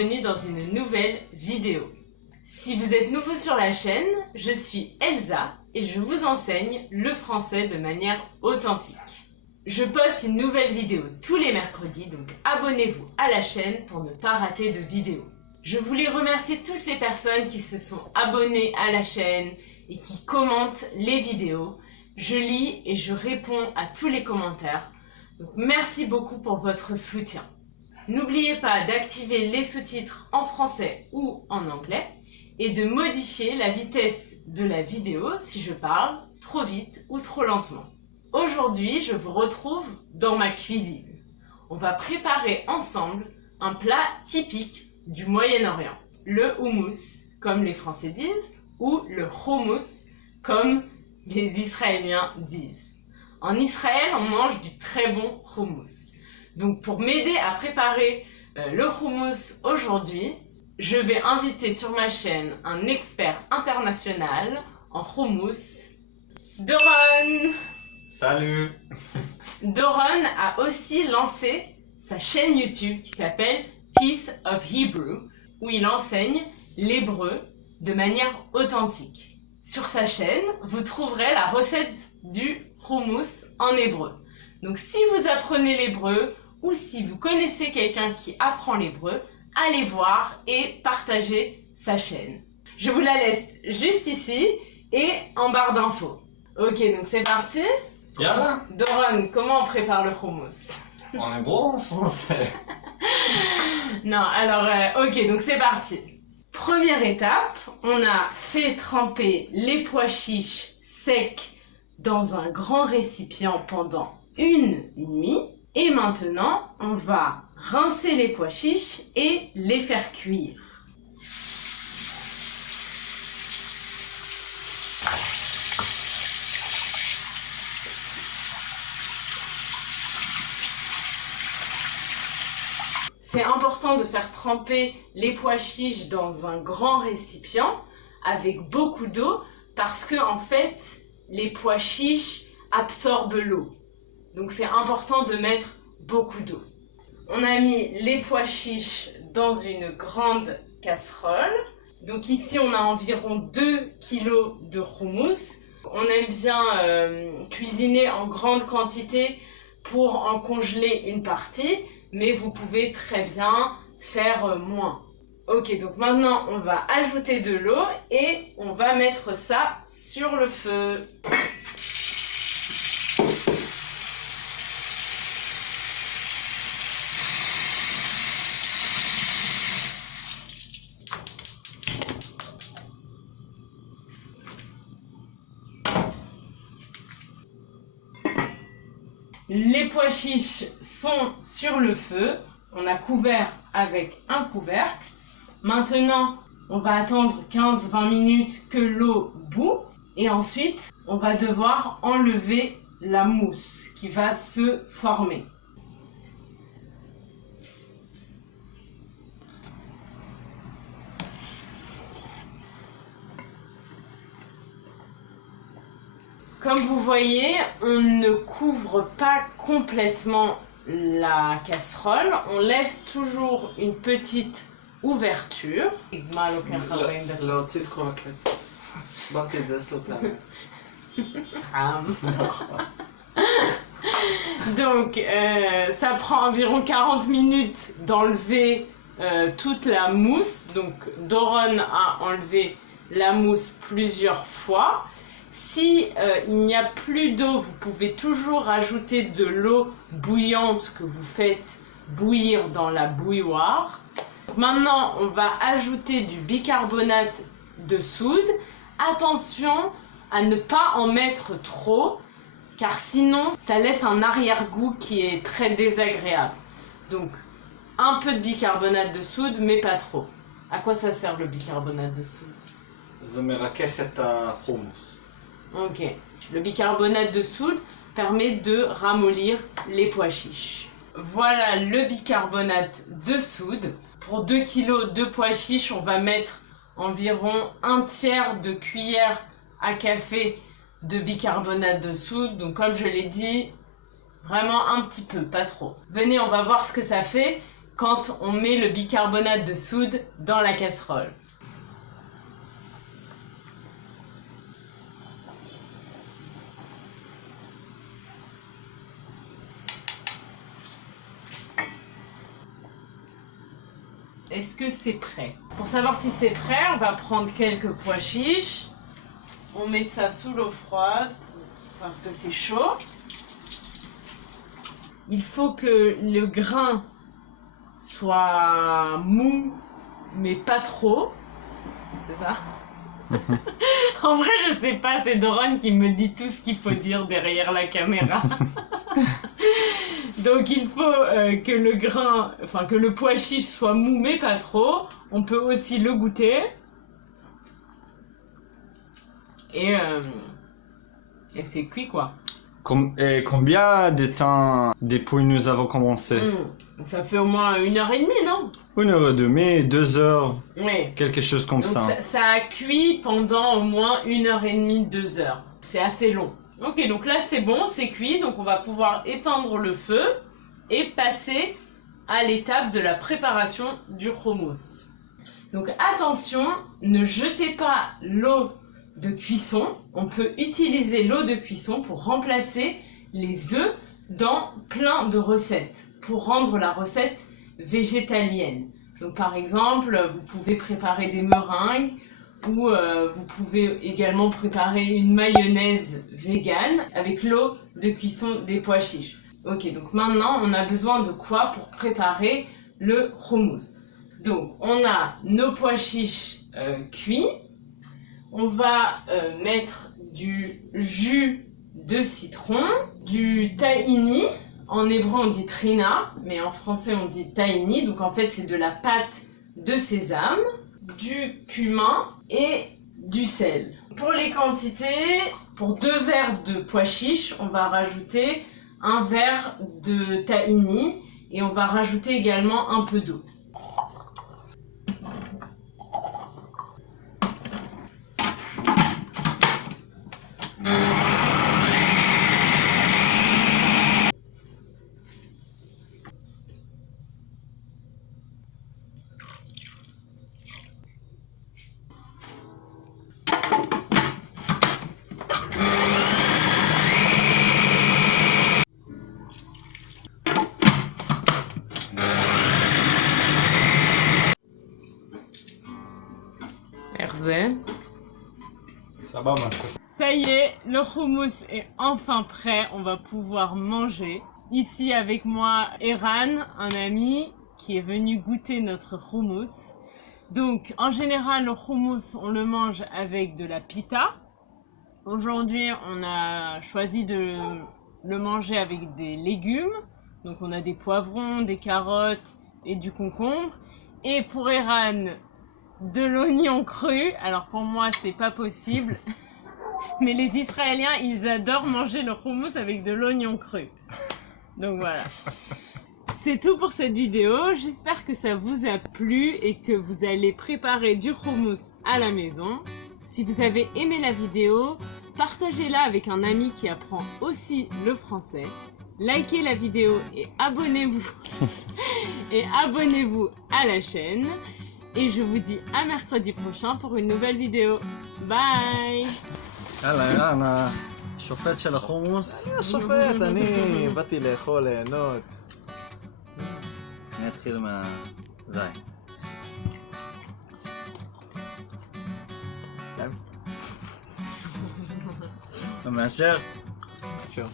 bienvenue dans une nouvelle vidéo. Si vous êtes nouveau sur la chaîne, je suis Elsa et je vous enseigne le français de manière authentique. Je poste une nouvelle vidéo tous les mercredis, donc abonnez-vous à la chaîne pour ne pas rater de vidéos. Je voulais remercier toutes les personnes qui se sont abonnées à la chaîne et qui commentent les vidéos. Je lis et je réponds à tous les commentaires. Donc merci beaucoup pour votre soutien. N'oubliez pas d'activer les sous-titres en français ou en anglais et de modifier la vitesse de la vidéo si je parle trop vite ou trop lentement. Aujourd'hui, je vous retrouve dans ma cuisine. On va préparer ensemble un plat typique du Moyen-Orient. Le houmous, comme les Français disent, ou le hummus, comme les Israéliens disent. En Israël, on mange du très bon hummus. Donc pour m'aider à préparer le hummus aujourd'hui, je vais inviter sur ma chaîne un expert international en hummus, Doron. Salut! Doron a aussi lancé sa chaîne YouTube qui s'appelle Piece of Hebrew, où il enseigne l'hébreu de manière authentique. Sur sa chaîne, vous trouverez la recette du hummus en hébreu. Donc si vous apprenez l'hébreu ou si vous connaissez quelqu'un qui apprend l'hébreu, allez voir et partagez sa chaîne. Je vous la laisse juste ici et en barre d'infos. Ok, donc c'est parti. Yalla! Doron, comment on prépare le hummus? On est bon en français. Non, alors, ok, donc c'est parti. Première étape, on a fait tremper les pois chiches secs dans un grand récipient pendant une nuit. Et maintenant, on va rincer les pois chiches et les faire cuire. C'est important de faire tremper les pois chiches dans un grand récipient avec beaucoup d'eau parce que en fait, les pois chiches absorbent l'eau. Donc c'est important de mettre beaucoup d'eau. On a mis les pois chiches dans une grande casserole. Donc ici, on a environ 2 kg de houmous. On aime bien cuisiner en grande quantité pour en congeler une partie, mais vous pouvez très bien faire moins. Ok, donc maintenant on va ajouter de l'eau et on va mettre ça sur le feu. Les pois chiches sont sur le feu. On a couvert avec un couvercle. Maintenant, on va attendre 15-20 minutes que l'eau bout. Et ensuite, on va devoir enlever la mousse qui va se former. Comme vous voyez, on ne couvre pas complètement la casserole, on laisse toujours une petite ouverture. להוציא את כל הקצב. דיברתי את זה 10 פעמים. Donc, ça prend environ 40 minutes d'enlever toute la mousse. Donc, Doron a enlevé la mousse plusieurs fois. Si il n'y a plus d'eau, vous pouvez toujours ajouter de l'eau bouillante que vous faites bouillir dans la bouilloire. Maintenant, on va ajouter du bicarbonate de soude. Attention à ne pas en mettre trop, car sinon, ça laisse un arrière-goût qui est très désagréable. Donc, un peu de bicarbonate de soude, mais pas trop. À quoi ça sert le bicarbonate de soude? זה מרכך את החומוס. Ok. Le bicarbonate de soude permet de ramollir les pois chiches. Voilà le bicarbonate de soude. Pour 2 kg de pois chiches, on va mettre environ 1/3 de cuillère à café de bicarbonate de soude. Donc comme je l'ai dit, vraiment un petit peu, pas trop. Venez, on va voir ce que ça fait quand on met le bicarbonate de soude dans la casserole. Est-ce que c'est prêt? Pour savoir si c'est prêt, on va prendre quelques pois chiches. On met ça sous l'eau froide parce que c'est chaud. Il faut que le grain soit mou, mais pas trop. C'est ça? En vrai, je sais pas, c'est Doron qui me dit tout ce qu'il faut dire derrière la caméra. Donc il faut que le grain, enfin que le pois chiche soit mou, mais pas trop. On peut aussi le goûter. Et c'est cuit quoi. Et combien de temps depuis nous avons commencé? Ça fait au moins 1h30, non? 1h30, 2 heures, Oui. quelque chose comme Donc ça. ça a cuit pendant au moins 1h30, 2 heures. C'est assez long. Ok, donc là c'est bon, c'est cuit, donc on va pouvoir éteindre le feu et passer à l'étape de la préparation du hummus. Donc attention, ne jetez pas l'eau de cuisson. On peut utiliser l'eau de cuisson pour remplacer les œufs dans plein de recettes, pour rendre la recette végétalienne. Donc par exemple, vous pouvez préparer des meringues ou vous pouvez également préparer une mayonnaise végane avec l'eau de cuisson des pois chiches. Ok, donc maintenant on a besoin de quoi pour préparer le hummus? Donc on a nos pois chiches cuits. On va mettre du jus de citron, du tahini. En hébreu on dit trina, mais en français on dit tahini. Donc en fait c'est de la pâte de sésame, du cumin et du sel. Pour les quantités, pour 2 verres de pois chiches, on va rajouter 1 verre de tahini et on va rajouter également un peu d'eau. Hervé. Ça va, ma Ça y est, le hummus est enfin prêt, on va pouvoir manger. Ici avec moi, Eran, un ami qui est venu goûter notre hummus. Donc en général, le hummus, on le mange avec de la pita. Aujourd'hui, on a choisi de le manger avec des légumes. Donc on a des poivrons, des carottes et du concombre. Et pour Eran, de l'oignon cru. Alors pour moi, c'est pas possible. Mais les Israéliens, ils adorent manger le hummus avec de l'oignon cru. Donc voilà. C'est tout pour cette vidéo. J'espère que ça vous a plu et que vous allez préparer du hummus à la maison. Si vous avez aimé la vidéo, partagez-la avec un ami qui apprend aussi le français. Likez la vidéo et abonnez-vous. Et abonnez-vous à la chaîne. Et je vous dis à mercredi prochain pour une nouvelle vidéo. Bye! יאללה, אנה, שופט של החומוס. שופט, אני באתי לאכול, ליהנות. אני אתחיל מהזין. אתה מאשר? אפשר.